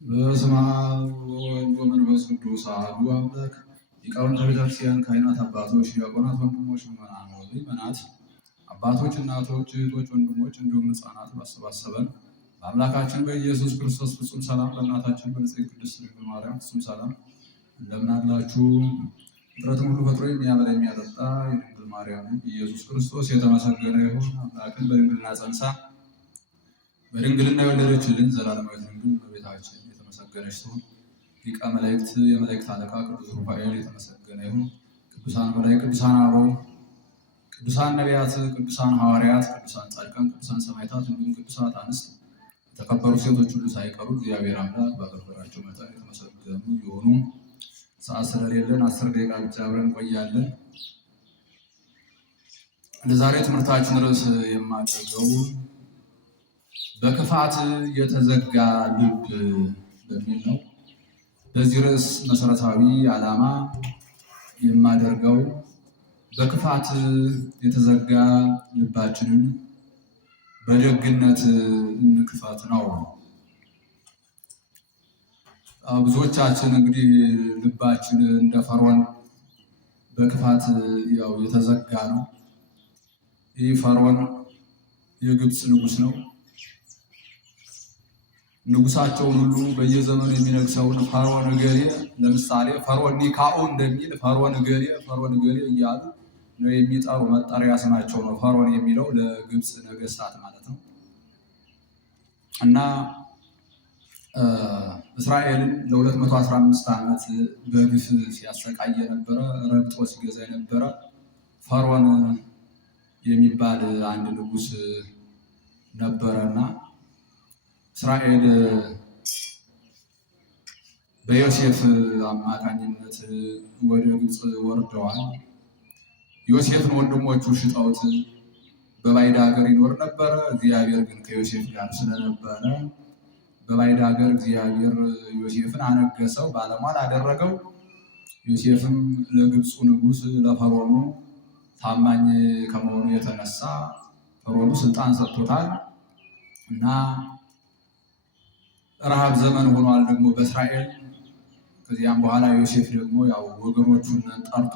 በስመ አብ ወወልድ ወመንፈስ ቅዱስ አሐዱ አምላክ። ሊቃውንተ ቤተክርስቲያን፣ ካህናት፣ አባቶች፣ ዲያቆናት፣ ወንድሞች፣ ምዕመናት፣ አባቶች፣ እናቶች፣ እህቶች፣ ወንድሞች እንዲሁም ሕፃናት ባሰባሰበን በአምላካችን በኢየሱስ ክርስቶስ ፍጹም ሰላም ለእናታችን በንጽሕት ቅድስት ድንግል ማርያም ፍጹም ሰላም እንደምን አላችሁ? ፍጥረትን ሁሉ ፈጥሮ የሚያበላ የሚያጠጣ የድንግል ማርያም ኢየሱስ ክርስቶስ የተመሰገነ ይሁን። አምላክን በድንግልና ጸንሳ በድንግልና የወለደችልን ዘላለማዊት ድንግል እመቤታችን የተመሰገነች ትሁን። ሊቀ መላእክት የመላእክት አለቃ ቅዱስ ሩፋኤል የተመሰገነ ይሁን። ቅዱሳን መላእክት፣ ቅዱሳን አበው፣ ቅዱሳን ነቢያት፣ ቅዱሳን ሐዋርያት፣ ቅዱሳን ጻድቃን፣ ቅዱሳን ሰማዕታት እንዲሁም ቅዱሳት አንስት የተከበሩ ሴቶች ሁሉ ሳይቀሩ እግዚአብሔር አምላክ ባከበራቸው መጠን የተመሰገኑ የሆኑ ሰዓት ስለሌለን 10 ደቂቃ ብቻ አብረን እንቆያለን። ለዛሬ ትምህርታችን ርዕስ የማደርገው በክፋት የተዘጋ ልብ በሚል ነው። በዚህ ርዕስ መሰረታዊ ዓላማ የማደርገው በክፋት የተዘጋ ልባችንን በደግነት እንክፈት ነው። ብዙዎቻችን እንግዲህ ልባችን እንደ ፈርዖን በክፋት የተዘጋ ነው። ይህ ፈርዖን የግብፅ ንጉሥ ነው። ንጉሳቸውን ሁሉ በየዘመኑ የሚነግሰውን ፈርዖን እገሌ፣ ለምሳሌ ፈርዖን ኒካኡ እንደሚል ፈርዖን እገሌ እያሉ ነው የሚጠሩ መጠሪያ ስማቸው ነው። ፈርዖን የሚለው ለግብፅ ነገስታት ማለት ነው። እና እስራኤልን ለ215 ዓመት በግፍ ሲያሰቃይ የነበረ ረግጦ ሲገዛ የነበረ ፈርዖን የሚባል አንድ ንጉስ ነበረና እስራኤል በዮሴፍ አማካኝነት ወደ ግብፅ ወርደዋል። ዮሴፍን ወንድሞቹ ሽጠውት በባዕድ ሀገር ይኖር ነበረ። እግዚአብሔር ግን ከዮሴፍ ጋር ስለነበረ በባዕድ ሀገር እግዚአብሔር ዮሴፍን አነገሰው፣ ባለሟል አደረገው። ዮሴፍም ለግብፁ ንጉስ ለፈርዖኑ ታማኝ ከመሆኑ የተነሳ ፈርዖኑ ስልጣን ሰጥቶታል እና ረሃብ ዘመን ሆኗል ደግሞ በእስራኤል። ከዚያም በኋላ ዮሴፍ ደግሞ ወገኖቹን ጠርቶ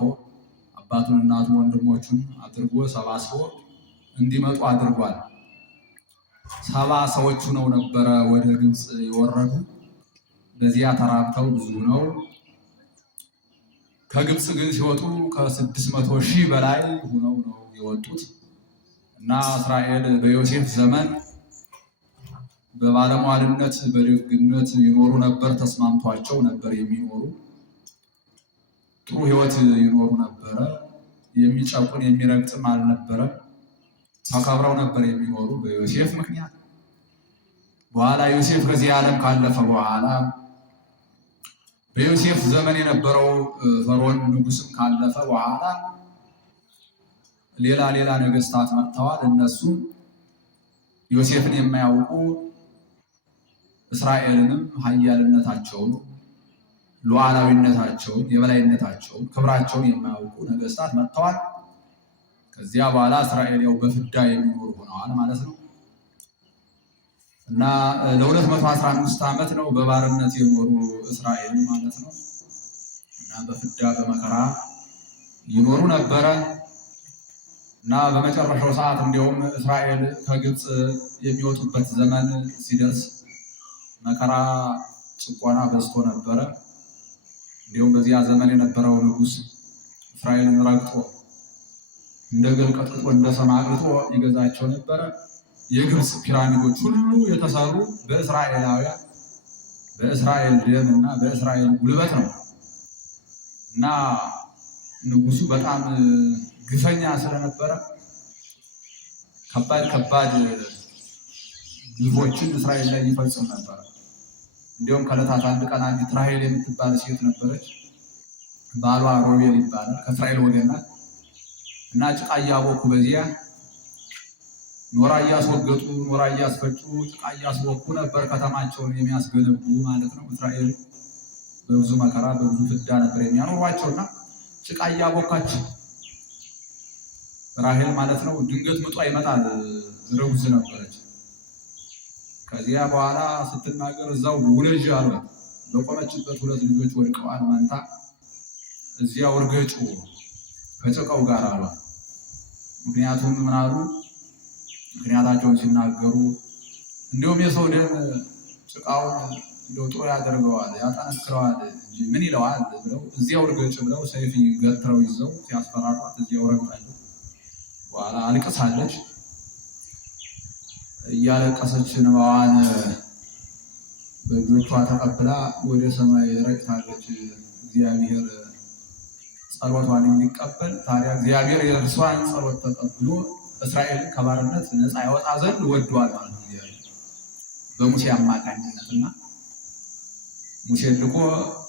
አባቱን፣ እናቱን፣ ወንድሞቹን አድርጎ ሰባስቦ እንዲመጡ አድርጓል። 70 ሰዎቹ ነው ነበረ ወደ ግብፅ የወረዱ። በዚያ ተራብተው ብዙ ነው። ከግብፅ ግን ሲወጡ ከ600 ሺህ በላይ ሆነው ነው የወጡት እና እስራኤል በዮሴፍ ዘመን በባለሟልነት በደግነት ይኖሩ ነበር። ተስማምቷቸው ነበር የሚኖሩ። ጥሩ ሕይወት ይኖሩ ነበረ። የሚጨቁን የሚረግጥም አልነበረም። ተከብረው ነበር የሚኖሩ በዮሴፍ ምክንያት። በኋላ ዮሴፍ ከዚህ ዓለም ካለፈ በኋላ በዮሴፍ ዘመን የነበረው ፈርዖን ንጉስም ካለፈ በኋላ ሌላ ነገስታት መጥተዋል። እነሱም ዮሴፍን የማያውቁ እስራኤልንም ኃያልነታቸውን፣ ሉዓላዊነታቸውን፣ የበላይነታቸውን፣ ክብራቸውን የማያውቁ ነገስታት መጥተዋል። ከዚያ በኋላ እስራኤል በፍዳ የሚኖሩ ሆነዋል ማለት ነው እና ለ215 ዓመት ነው በባርነት የኖሩ እስራኤል ማለት ነው እና በፍዳ በመከራ ይኖሩ ነበረ እና በመጨረሻው ሰዓት እንዲያውም እስራኤል ከግብፅ የሚወጡበት ዘመን ሲደርስ መከራ ጭቆና በዝቶ ነበረ። እንዲሁም በዚያ ዘመን የነበረው ንጉስ እስራኤልን ረግጦ እንደ ገል ቀጥቅጦ እንደ ሰም አቅልጦ ይገዛቸው ነበረ። የግብፅ ፒራሚዶች ሁሉ የተሰሩ በእስራኤላውያን በእስራኤል ደም እና በእስራኤል ጉልበት ነው እና ንጉሱ በጣም ግፈኛ ስለነበረ ከባድ ግፎችን እስራኤል ላይ ይፈጽም ነበር። እንዲሁም ከዕለታት አንድ ቀን አንዲት ራሔል የምትባል ሴት ነበረች። ባሏ ሮቤል ይባላል፣ ከእስራኤል ወገን ናት እና ጭቃ እያቦኩ በዚያ ኖራ እያስወገጡ ኖራ እያስፈጩ ጭቃ እያስቦኩ ነበር ከተማቸውን የሚያስገነቡ ማለት ነው። እስራኤል በብዙ መከራ በብዙ ፍዳ ነበር የሚያኖሯቸውና ጭቃ እያቦካች ራሔል ማለት ነው። ድንገት ምጧ ይመጣል። ርጉዝ ነበረች ከዚያ በኋላ ስትናገር እዛው ውለጅ አሏት። በቆመችበት 2 ልጆች ወድቀዋል መንታ። እዚያው እርገጩ ከጭቃው ጋር አሏት። ምክንያቱም ምን አሉ? ምክንያታቸውን ሲናገሩ እንዲሁም የሰው ደም ጭቃውን እንደው ጥሩ ያደርገዋል ያጠነክረዋል እንጂ ምን ይለዋል ብለው እዚያው እርገጭ ብለው ሰይፍ ገትረው ይዘው ሲያስፈራሯት እዚያው ረግጣለች። በኋላ አልቅሳለች። እያለቀሰች እንባዋን በእጆቿ ተቀብላ ወደ ሰማይ ረጭታለች። እግዚአብሔር ጸሎቷን የሚቀበል ታዲያ እግዚአብሔር የእርሷን ጸሎት ተቀብሎ እስራኤልን ከባርነት ነፃ ያወጣ ዘንድ ወዷል ማለት ነው። በሙሴ አማካኝነትና ሙሴን ልኮ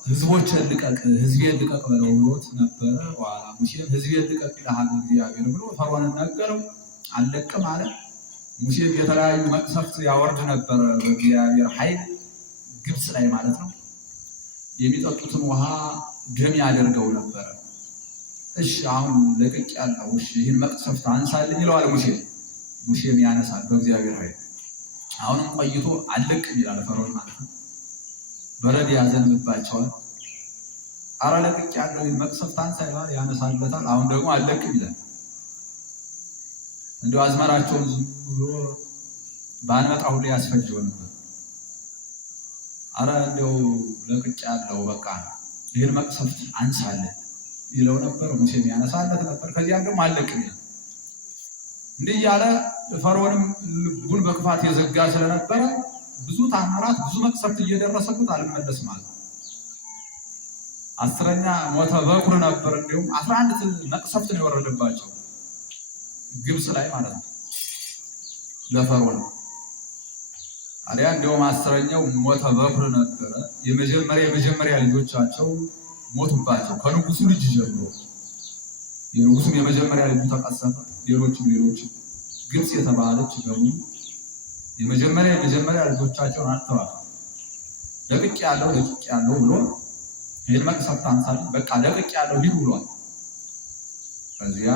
ሕዝቦችን ልቀቅ፣ ሕዝቤን ልቀቅ ብለው ብሎት ነበረ። በኋላ ሙሴን ሕዝቤን ልቀቅ ይልሃል እግዚአብሔር ብሎ ፈርዖንን ነገረው። አልለቅም አለ። ሙሴም የተለያዩ መቅሰፍት ያወርድ ነበረ በእግዚአብሔር ኃይል ግብፅ ላይ ማለት ነው። የሚጠጡትን ውሃ ደም ያደርገው ነበረ። እሺ አሁን ለቅቅ ያለው እሺ ይህን መቅሰፍት አንሳልኝ ይለዋል ሙሴ። ሙሴም ያነሳል በእግዚአብሔር ኃይል። አሁንም ቆይቶ አልለቅም ይላል ፈርዖን ማለት ነው። በረድ ያዘንብባቸዋል። አረ ለቅቅ ያለው ይህን መቅሰፍት አንሳ ይላል፣ ያነሳለታል። አሁን ደግሞ አልለቅም ይላል። እንደው አዝመራቸውን ዝም ብሎ ባንመጣ ሁሉ ያስፈጀው ነበር። አረ እንደው ለቅቅ ያለው በቃ ይህን መቅሰፍት አንሳለን ይለው ነበር። ሙሴም ያነሳለት ነበር። ከዚያም ደግሞ አልለቅም ይላል። እንዲህ እያለ ፈርዖንም ልቡን በክፋት የዘጋ ስለነበረ ብዙ ታምራት ብዙ መቅሰፍት እየደረሰበት አልመለስም ማለት ነው። 10ኛ ሞተ በኩር ነበር። እንዲሁም 11 መቅሰፍት ነው የወረደባቸው ግብፅ ላይ ማለት ነው ለፈርዖን። አዲያ እንዲሁም 10ኛው ሞተ በኩር ነበረ። የመጀመሪያ ልጆቻቸው ሞቱባቸው ከንጉሱ ልጅ ጀምሮ። የንጉሱም የመጀመሪያ ልጁ ተቀሰፈ። ሌሎችም ግብፅ የተባለች በሙሉ የመጀመሪያ ልጆቻቸውን አጥተዋል። ለቅቅ ያለው ብሎ ይህን መቅሰፍት አንሳልኝ በቃ ለቅቅ ያለው ሂድ ብሏል። ከዚያ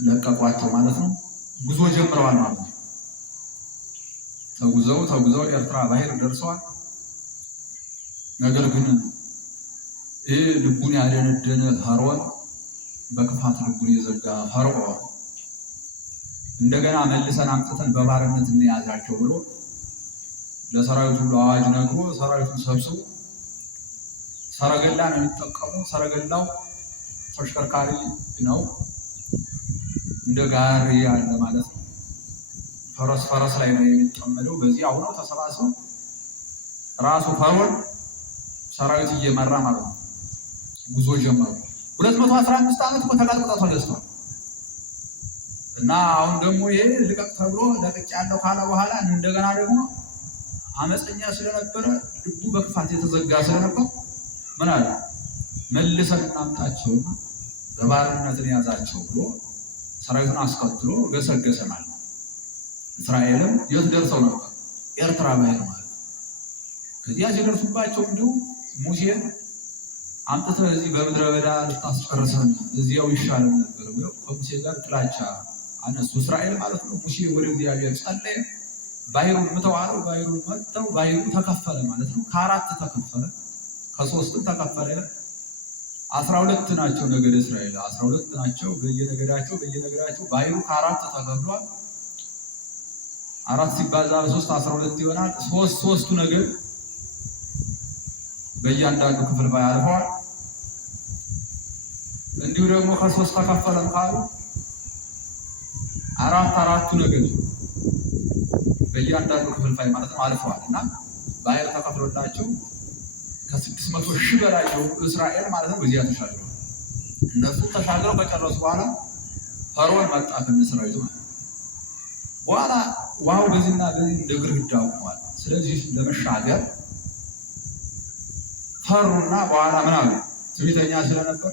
ለቀቋቸው ማለት ነው። ጉዞ ጀምረዋል ማለት ነው። ተጉዘው ኤርትራ ባህር ደርሰዋል። ነገር ግን ይህ ልቡን ያደነደነ ፈርዖን በክፋት ልቡን የዘጋ ፈርዖን እንደገና መልሰን አምጥተን በባርነት እንያዛቸው ብሎ ለሰራዊቱ አዋጅ ነግሮ ሰራዊቱን ሰብስቦ ሰረገላ ነው የሚጠቀሙ። ሰረገላው ተሽከርካሪ ነው፣ እንደ ጋሪ ያለ ማለት ነው። ፈረስ ላይ ነው የሚጠመደው። በዚህ አሁን ተሰባስበው ራሱ ፈርዖን ሰራዊት እየመራ ማለት ነው ጉዞ ጀመሩ። 215 ዓመት እኮ ተቀጥቅጠው ተገዝቷል። እና አሁን ደግሞ ይሄ ልቀቅ ተብሎ ለቅቅ ያለው ካለ በኋላ እንደገና ደግሞ አመፀኛ ስለነበረ ልቡ በክፋት የተዘጋ ስለነበር ምን አለ? መልሰን እናምጣቸውና በባርነት ያዛቸው ብሎ ሰራዊቱን አስከትሎ ገሰገሰ ማለት ነው። እስራኤልም የት ደርሰው ነበር? ኤርትራ ባህር ማለት ነው። ከዚያ ሲደርሱባቸው እንዲሁ ሙሴን አምጥተህ እዚህ በምድረ በዳ ልታስጨርሰን እዚያው ይሻለን ነበር ብለው ከሙሴ ጋር ጥላቻ አነሱ። እስራኤል ማለት ነው። ሙሴ ወደ እግዚአብሔር ጸለየ። ባህሩን ምተው አለው። ባህሩን መተው ባህሩ ተከፈለ ማለት ነው። ከ4 ተከፈለ፣ ከ3 ተከፈለ። 12 ናቸው ነገደ እስራኤል 12 ናቸው። በየነገዳቸው ባህሩ ከ4 ተከፍሏል። 4 ሲባዛ በ3 12 ይሆናል። ሶስቱ ነገድ በእያንዳንዱ ክፍል ባያልፈዋል። እንዲሁ ደግሞ ከ3 ተከፈለም ካሉ አራቱ ነገድ በእያንዳንዱ ክፍል ማለት ነው አልፈዋል። እና ባህር ተከፍሎላቸው ከ600 ሺህ በላይ እስራኤል ማለት ነው በዚያ ተሻግረው እነሱ ተሻግረው ከጨረሱ በኋላ ፈርዖን መጣ ከነሰራዊቱ ማለት ነው። በኋላ ውሃው በዚህና በዚህ እንደ ግድግዳ ቆሟል። ስለዚህ ለመሻገር ፈሩና በኋላ ምን አሉ? ትዕቢተኛ ስለነበር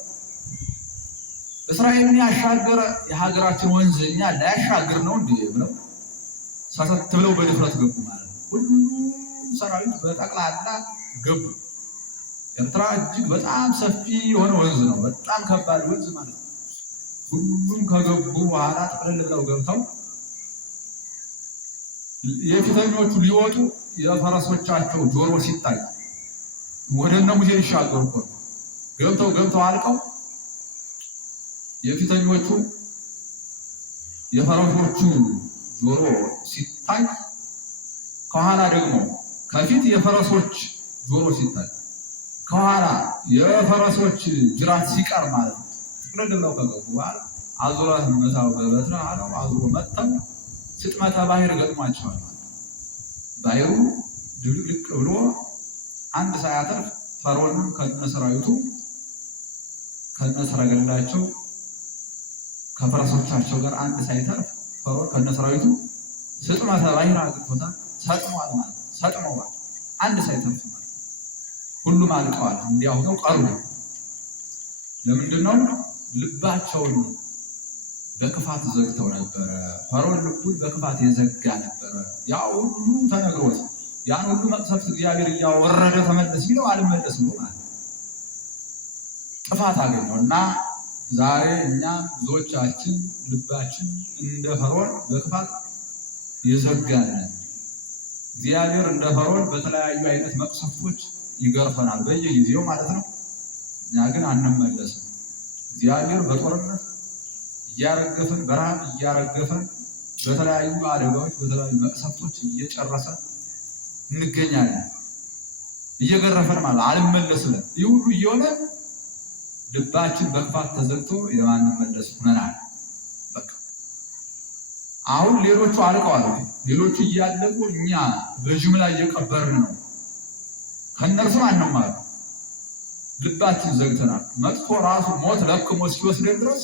እስራኤልን ያሻገረ የሀገራችን ወንዝ እኛ ላያሻግር ነው እንዴ ብለው ሰተት ብለው በድፍረት ገቡ ማለት ነው። ሁሉም ሰራዊት በጠቅላላ ገቡ። ኤርትራ እጅግ በጣም ሰፊ የሆነ ወንዝ ነው፣ በጣም ከባድ ወንዝ ማለት ነው። ሁሉም ከገቡ በኋላ ጠቅልል ብለው ገብተው የፊተኞቹ ሊወጡ የፈረሶቻቸው ጆሮ ሲታይ ወደ እነ ሙሴ ሊሻገሩ እኮ ገብተው አልቀው የፊተኞቹ የፈረሶቹ ጆሮ ሲታይ ከኋላ ደግሞ ከፊት የፈረሶች ጆሮ ሲታይ ከኋላ የፈረሶች ጅራት ሲቀር ማለት ነው። ጥቅልል ብለው ከገቡ በኋላ አዙረህ መታው በበትረ አለው። አዙሮ መተው ስጥመተ ባህር ገጥሟቸዋል። ባህሩ ድብልቅ ብሎ አንድ ሳያተርፍ ፈርዖንም ከነሰራዊቱ ከነሰረገላቸው ከፈረሶቻቸው ጋር አንድ ሳይተርፍ ፈርዖን ከነሰራዊቱ ስጥመተ ባህር አግኝቶታል። ሰጥሟል ማለት ሰጥመዋል። አንድ ሳይተርፍ ማለት ሁሉም አልቀዋል። እንዲያው ነው ቀሩ። ለምንድነው? ልባቸውን በክፋት ዘግተው ነበረ። ፈርዖን ልቡን በክፋት የዘጋ ነበረ። ያ ሁሉ ተነግሮት ያን ሁሉ መቅሰፍት እግዚአብሔር እያወረደ ተመለስ ቢለው አልመለስ ብሎ ማለት ጥፋት አገኘውና ዛሬ እኛ ብዙዎቻችን ልባችን እንደ ፈርዖን በክፋት የዘጋን እግዚአብሔር እንደ ፈርዖን በተለያዩ አይነት መቅሰፍቶች ይገርፈናል በየጊዜው ማለት ነው። እኛ ግን አንመለስም። እግዚአብሔር በጦርነት እያረገፈን በረሃብ እያረገፈን በተለያዩ አደጋዎች በተለያዩ መቅሰፍቶች እየጨረሰ እንገኛለን። እየገረፈን ማለት አልመለስም። ይህ ሁሉ እየሆነ ልባችን በክፋት ተዘግቶ የማንመለስ ሆነናል። በቃ አሁን ሌሎቹ አልቀዋል። ሌሎቹ እያለቁ እኛ በጅምላ እየቀበርን ነው። ከነርሱ አንማር። ልባችን ዘግተናል። መጥፎ ራሱ ሞት ለክሞ እስኪወስደን ድረስ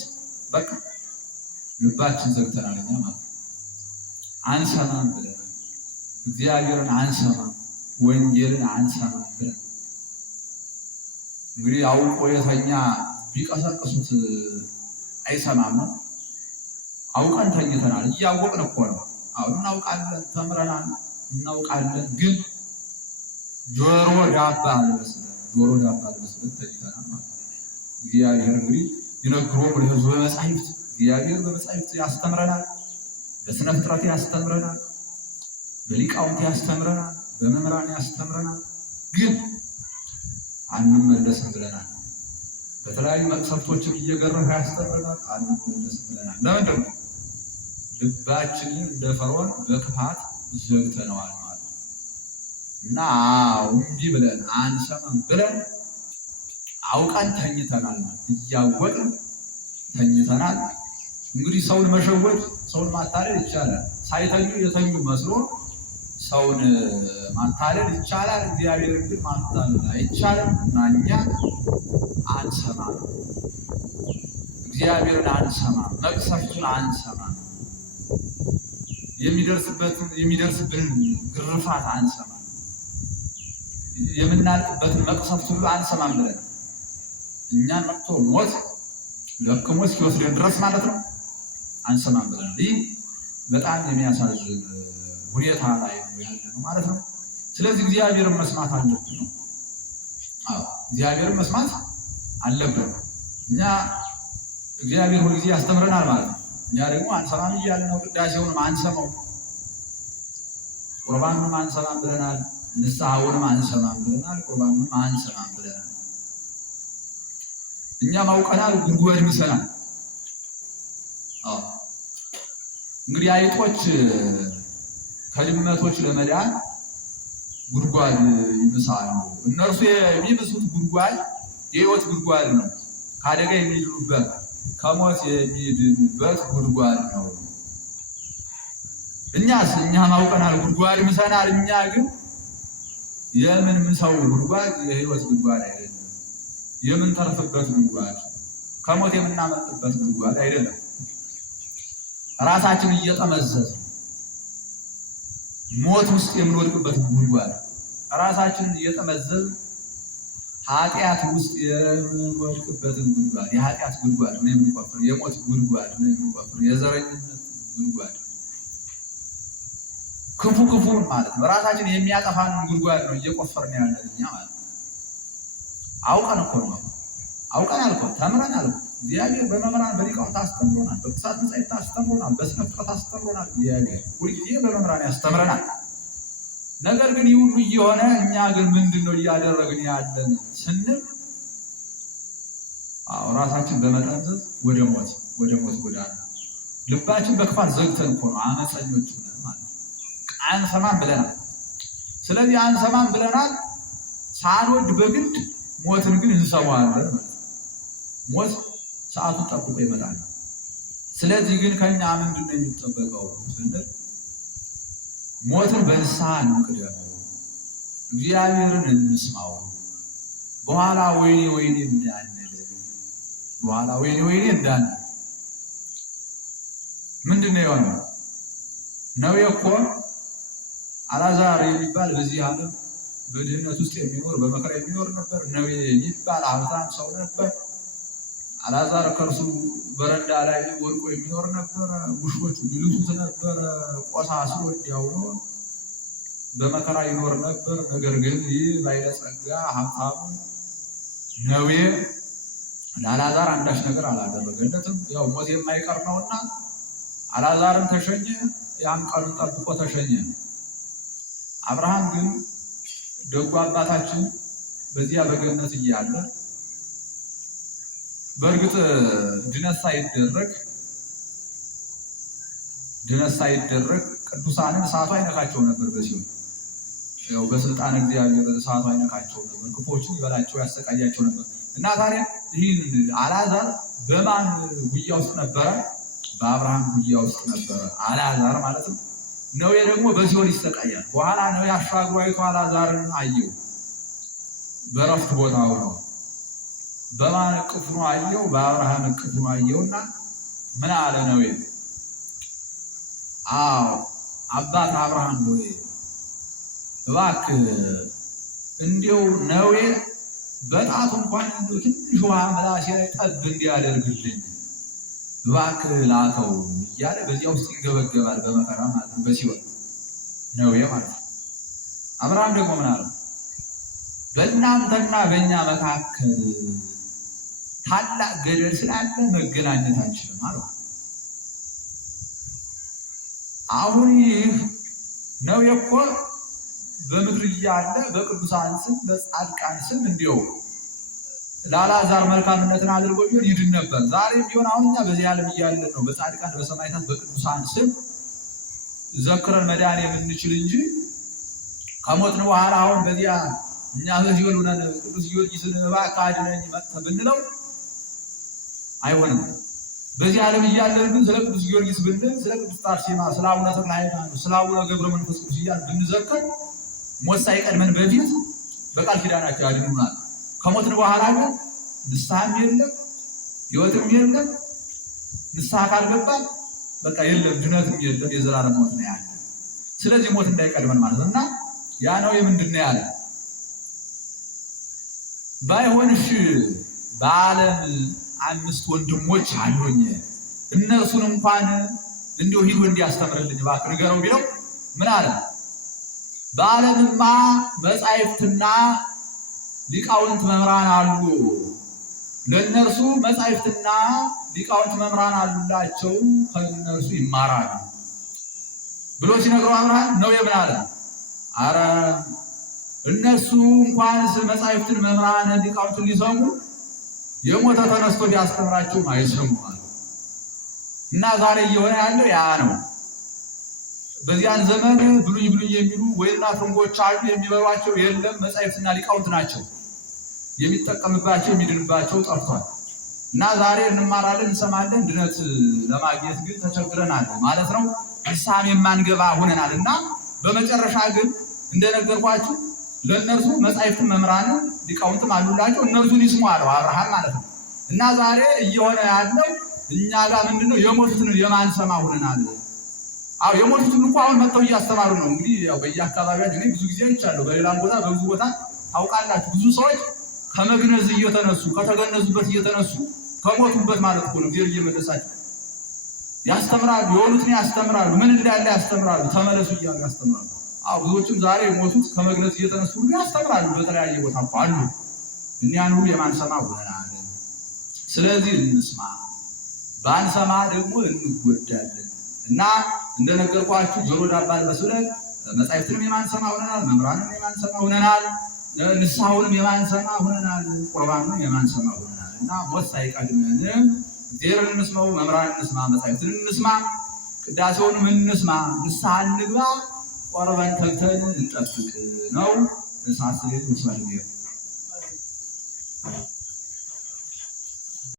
በቃ ልባችን ዘግተናል። እኛ ማለት አንሰማም ብለን እግዚአብሔርን አንሰማም፣ ወንጌልን አንሰማም ብለን እንግዲህ አውቆ የተኛ ቢቀሰቅሱት አይሰማም ነው። አውቀን ተኝተናል። እያወቅን እኮ ነው። አሁን እናውቃለን፣ ተምረናል፣ እናውቃለን። ግን ጆሮ ዳባ አልመስለን ተኝተናል ማለት ነው። እግዚአብሔር እንግዲህ ይነግሮም ለሕዝቡ በመጻሕፍት እግዚአብሔር በመጻሕፍት ያስተምረናል፣ በስነ ፍጥረት ያስተምረናል፣ በሊቃውንት ያስተምረናል፣ በመምህራን ያስተምረናል። ግን አንመለስም ብለናል። በተለያዩ መቅሰፍቶችን እየገረፈ ያስተምረናል፣ አንመለስም ብለናል። ለምንድን ነው? ልባችንን እንደ ፈርዖን በክፋት ዘግተነዋል ማለት ነው። እና እንጂ ብለን አንሰማም ብለን አውቀን ተኝተናል ማለት እያወቅን ተኝተናል። እንግዲህ ሰውን መሸወድ ሰውን ማታለል ይቻላል። ሳይተኙ የተኙ መስሎ ሰውን ማታለል ይቻላል። እግዚአብሔርን ግን ማታለል አይቻልም። እና እኛ አንሰማም፣ እግዚአብሔርን አንሰማም፣ መቅሰፍቱን አንሰማም፣ የሚደርስብንን ግርፋት አንሰማም፣ የምናልቅበትን መቅሰፍት ሁሉ አንሰማም ብለን እኛን መጥቶ ሞት ለክሞ እስኪወስደን ድረስ ማለት ነው አንሰማም ብለን ይህ በጣም የሚያሳዝን ሁኔታ ላይ ነው ያለ ነው ማለት ነው። ስለዚህ እግዚአብሔርን መስማት አለብን ነው። አዎ እግዚአብሔርን መስማት አለብን። እኛ እግዚአብሔር ሁሉ ጊዜ ያስተምረናል ማለት ነው። እኛ ደግሞ አንሰማም እያልን ነው። ቅዳሴውንም አንሰማው፣ ቁርባኑንም አንሰማም ብለናል፣ ንስሐውንም አንሰማም ብለናል፣ ቁርባኑንም አንሰማም ብለናል። እኛም አውቀናል፣ ጉድጓድ ይምሰናል። አዎ እንግዲህ አይጦች ከድመቶች ለመዳን ጉድጓድ ይምሳሉ። እነርሱ የሚምሱት ጉድጓድ የሕይወት ጉድጓድ ነው። ከአደጋ የሚድኑበት ከሞት የሚድኑበት ጉድጓድ ነው። እኛም አውቀናል፣ ጉድጓድ ምሰናል። እኛ ግን የምንምሰው ጉድጓድ የሕይወት ጉድጓድ አይደለም። የምንተርፍበት ጉድጓድ፣ ከሞት የምናመልጥበት ጉድጓድ አይደለም። ራሳችን እየጠመዘዝ ሞት ውስጥ የምንወድቅበት ጉድጓድ፣ ራሳችንን እየጠመዘዝ ኃጢአት ውስጥ የምንወድቅበትን ጉድጓድ፣ የኃጢአት ጉድጓድ ነው የምንቆፍር፣ የሞት ጉድጓድ ነው የምንቆፍር፣ የዘረኝነት ጉድጓድ፣ ክፉን ማለት ነው ራሳችን የሚያጠፋንን ጉድጓድ ነው እየቆፈርን ያለን እኛ ማለት ነው። አውቀን እኮ ነው አውቀናል እኮ ተምረናል እኮ እግዚአብሔር በመምህራን በሊቃውንት አስተምሮናል፣ በቅዱሳት መጻሕፍት አስተምሮናል፣ በስነ ፍጥረት አስተምሮናል። እግዚአብሔር ሁልጊዜ በመምህራን ያስተምረናል። ነገር ግን ይህ ሁሉ እየሆነ እኛ ግን ምንድን ነው እያደረግን ያለን ስንል ራሳችን በመጠምዘዝ ወደ ሞት ጎዳና ልባችን በክፋት ዘግተን እኮ ነው አመፀኞች ሆነን ማለት ነው። አንሰማም ብለናል። ስለዚህ አንሰማም ብለናል ሳንወድ በግድ ሞትን ግን እንሰማዋለን ማለት ነው። ሞት ሰዓቱን ጠብቆ ይመጣል። ስለዚህ ግን ከኛ ምንድን ነው የሚጠበቀው ስንል ሞትን በንስሐ እንቅደመው፣ እግዚአብሔርን እንስማው። በኋላ ወይኔ ወይኔ እንዳንል ምንድን ነው የሆነው? ነዌ እኮ አልዓዛር የሚባል በዚህ ዓለም በድህነት ውስጥ የሚኖር በመከራ የሚኖር ነበር። ነዌ የሚባል ሀብታም ሰው ነበር። አልዓዛር ከእርሱ በረንዳ ላይ ወድቆ የሚኖር ነበር። ውሾች ይልሱት ነበር። ቆሳስሎ እንዲያው በመከራ ይኖር ነበር። ነገር ግን ይህ ባለጸጋ ሀብታሙ ነዌ ለአልዓዛር አንዳች ነገር አላደረገለትም። ያው ሞት የማይቀር ነውና አልዓዛርን ተሸኘ። ያን ቀኑን ጠብቆ ተሸኘ። አብርሃም ግን ደጉ አባታችን በዚያ በገነት እያለ በእርግጥ ድነት ሳይደረግ ቅዱሳንን እሳቱ አይነካቸው ነበር። በሲሆን ያው በስልጣን እግዚአብሔር እሳቱ አይነካቸው ነበር። ክፎችን ይበላቸው ያሰቃያቸው ነበር። እና ታዲያ ይህን አልዓዛር በማን ጉያ ውስጥ ነበረ? በአብርሃም ጉያ ውስጥ ነበረ አልዓዛር ማለት ነው። ነዌ ደግሞ በሲኦል ይሰቃያል። በኋላ ነዌ አሻግሮ አይቶ አልዓዛርን አየው። በረፍት ቦታው ነው። በማን እቅፍ ነው አየው? በአብርሃም እቅፍ ነው አየውና ምን አለ ነዌ? አባት አብርሃም ሆይ እባክህ እንዲያው ነዌ በጣቱ እንኳን ትንሽ ውሃ ምላሴ ላይ ጠብ እንዲያደርግልኝ እባክህ ላከው እያለ በዚያ ውስጥ ይገበገባል። በመከራ ማለት ነው፣ በሲኦል ነዌ ማለት ነው። አብርሃም ደግሞ ምን አለ? በእናንተና በእኛ መካከል ታላቅ ገደል ስላለ መገናኘት አንችልም አለው። አሁን ይህ ነዌ እኮ በምድር እያለ በቅዱሳን ስም በጻድቃን ስም እንዲያው ለአልዓዛር መልካምነትን አድርጎ ቢሆን ይድን ነበር። ዛሬም ቢሆን አሁን እኛ በዚህ ዓለም እያለን ነው በጻድቃን በሰማዕታት በቅዱሳን ስም ዘክረን መዳን የምንችል እንጂ ከሞትን በኋላ አሁን በዚያ እኛ በሲኦል ሆነን ቅዱስ ጊዮርጊስን እባክህ አድነኝ መጥተህ ብንለው አይሆንም። በዚህ ዓለም እያለን ግን ስለ ቅዱስ ጊዮርጊስ ብንል፣ ስለ ቅዱስ አርሴማ፣ ስለ አቡነ ተክለ ሃይማኖት፣ ስለ አቡነ ገብረ መንፈስ ቅዱስ እያልን ብንዘክር ሞት ሳይቀድመን በፊት በቃል ኪዳናቸው ያድኑናል። ከሞትን በኋላ ግን ንስሐም የለም ሕይወትም የለም። ንስሐ ካልገባን በቃ የለም ድነትም የለም፣ የዘላለም ሞት ነው ያለ። ስለዚህ ሞት እንዳይቀድመን ማለት ነው። እና ያ ነው የምንድን ነው ያለ? ባይሆንሽ በዓለም 5 ወንድሞች አሉኝ፣ እነርሱን እንኳን እንዲሁ ሂዶ እንዲያስተምርልኝ እባክህ ንገረው ቢለው ምን አለ? በዓለምማ መጻሕፍትና ሊቃውንት መምህራን አሉ፣ ለእነርሱ መጻሕፍትና ሊቃውንት መምህራን አሉላቸው፣ ከእነርሱ ይማራሉ ብሎ ሲነግረው አብርሃም ነው የምን አለ? አረ እነሱ እንኳንስ መጻሕፍትን መምህራን ሊቃውንትን ሊሰሙ የሞተ ተነስቶ ቢያስተምራቸውም አይሰሙም አለ። እና ዛሬ እየሆነ ያለው ያ ነው። በዚያን ዘመን ብሉይ የሚሉ ወይና ትርንጎች አሉ፣ የሚበሏቸው የለም። መጻሕፍትና ሊቃውንት ናቸው የሚጠቀምባቸው፣ የሚድንባቸው ጠፍቷል። እና ዛሬ እንማራለን እንሰማለን፣ ድነት ለማግኘት ግን ተቸግረናል ማለት ነው። ንስሐም የማንገባ ሆነናል። እና በመጨረሻ ግን እንደነገርኳችሁ ለእነርሱ መጻሕፍትን መምህራን ሊቃውንትም አሉላቸው፣ እነርሱን ይስሙ አለው አብርሃም ማለት ነው። እና ዛሬ እየሆነ ያለው እኛ ጋር ምንድነው? የሞቱትን የማንሰማ ሆነናል። የሞቱትን እኮ አሁን መጥተው እያስተማሩ ነው። እንግዲህ ያው በየአካባቢያችን ብዙ ጊዜ አይቻለሁ፣ በሌላም ቦታ በብዙ ቦታ ታውቃላችሁ። ብዙ ሰዎች ከመግነዝ እየተነሱ ከተገነዙበት እየተነሱ ከሞቱበት ማለት እኮ ነው እግዚአብሔር እየመለሳቸው ያስተምራሉ። የሆኑትን ያስተምራሉ፣ ምን እንዳለ ያስተምራሉ፣ ተመለሱ እያሉ ያስተምራሉ። ብዙዎችም ዛሬ የሞቱት ከመግነዝ እየተነሱ ሁሉ ያስተምራሉ። በተለያየ ቦታ እኮ አሉ። እኒያን ሁሉ የማንሰማ ሆነናል። ስለዚህ እንስማ፣ ባንሰማ ደግሞ እንጎዳለን እና እንደነገርኳችሁ ጆሮ ዳባ ልበስ ብለን መጻሕፍትንም የማንሰማ ሆነናል፣ መምህራንም የማንሰማ ሆነናል፣ ንስሐውንም የማንሰማ ሆነናል፣ ቁርባኑንም የማንሰማ ሆነናል እና ሞት ሳይቀድመን እግዚአብሔርን እንስማው፣ መምህራንን እንስማ፣ መጻሕፍትን እንስማ፣ ቅዳሴውንም እንስማ፣ ንስሐ እንግባ፣ ቆርበን ተግተን እንጠብቅ ነው። እሳት